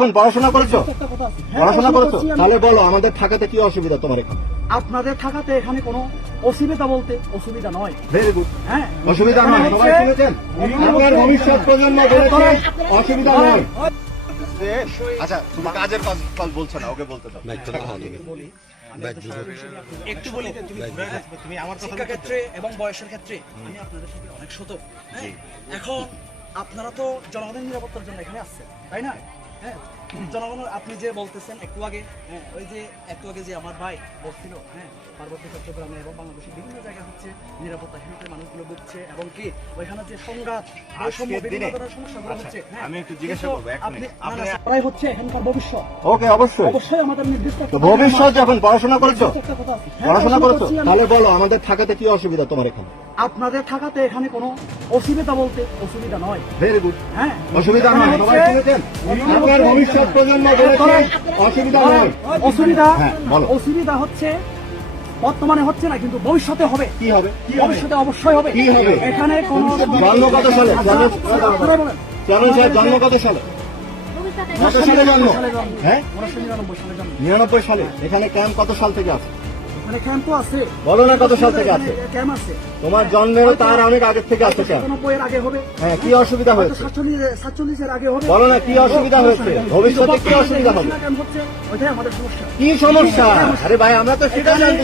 এখন পড়াশোনা করেছ। হ্যাঁ, পড়াশোনা করেছ? তাহলে বলো আমাদের থাকাতে কি অসুবিধা তোমার এখানে? আপনাদের থাকাতে এখানে কোনো অসুবিধা বলতে অসুবিধা নয়। ভেরি গুড হ্যাঁ অসুবিধা নয় সবাই শুনেছেন? আপনার ভবিষ্যৎ প্রজন্ম বলেছে অসুবিধা নয়। আচ্ছা তুমি কাজের কাজ বলছো না ওকে বলতে দাও। একটু বলি তুমি তুমি আমার ক্ষেত্রে এবং বয়সের ক্ষেত্রে আমি আপনাদের সাথে অনেক সতর্ক। হ্যাঁ এখন আপনারা তো জনগণের নিরাপত্তার জন্য এখানে আসছেন তাই না? হ্যাঁ জনগণ আপনি যে বলতেছেন একটু আগে হ্যাঁ ওই যে একটু আগে যে আমার ভাই বলছিল হ্যাঁ পার্বত্য চট্টগ্রামে এবং বাংলাদেশের বিভিন্ন জায়গায় হচ্ছে মানুষগুলো ভুগছে এবং কি ওইখানে যে সংঘাত বৈষম্য বিভিন্ন ধরনের সমস্যাগুলো আচ্ছা, হচ্ছে হ্যাঁ আমি একটু জিজ্ঞাসা কিন্তু আপনি মিনিট। না, না, আপনি- তারাই হচ্ছে এখানকার ভবিষ্যৎ। ওকে অবশ্যই। অবশ্যই আমাদের নির্দিষ্ট ভবিষ্যৎ যখন পড়াশোনা করেছ। হ্যাঁ, পড়াশোনা করেছ? তাহলে বলো আমাদের থাকাতে কি অসুবিধা তোমার এখানে? আপনাদের থাকাতে এখানে কোনো অসুবিধা বলতে অসুবিধা নয়। ভেরি গুড হ্যাঁ? অসুবিধা নয়। সবাই শুনেছেন? আপনার ভবিষ্যৎ প্রজন্ম বলেছে অসুবিধা নয়। অসুবিধা হ্যাঁ, অসুবিধা হচ্ছে বর্তমানে হচ্ছে না কিন্তু ভবিষ্যতে হবে। কি হবে? কি ভবিষ্যতে অবশ্যই হবে। কি হবে? এখানে কোনো জন্ম কত সালে। চেয়ারম্যান সাহেব জন্ম কত সালে? কত সালে জন্ম। হ্যাঁ। নিরানব্বই সালে। এখানে ক্যাম্প কত সাল থেকে আছে? ক্যাম্প আছে। বলো না কত সাল থেকে আছে? ক্যাম্প আছে। তোমার জন্মেরও তার অনেক আগের থেকে আছে সাতানব্বই এর আগে হবে। হ্যাঁ কি অসুবিধা হয়েছে? সাতচল্লিশ- সাতচল্লিশের আগে হবে। বলো না কি অসুবিধা হয়েছে? ভবিষ্যতে কি অসুবিধা হবে? ওইটাই আমাদের সমস্যা। কি সমস্যা? আরে ভাই আমরা তো সেটা জানি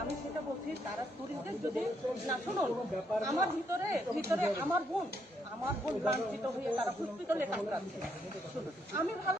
আমি বলছি তারা যদি না শুনুন আমার ভিতরে ভিতরে আমার বোন আমার বোন লাঞ্ছিত হয়ে তারা হসপিটালে কাজ আমি ভালো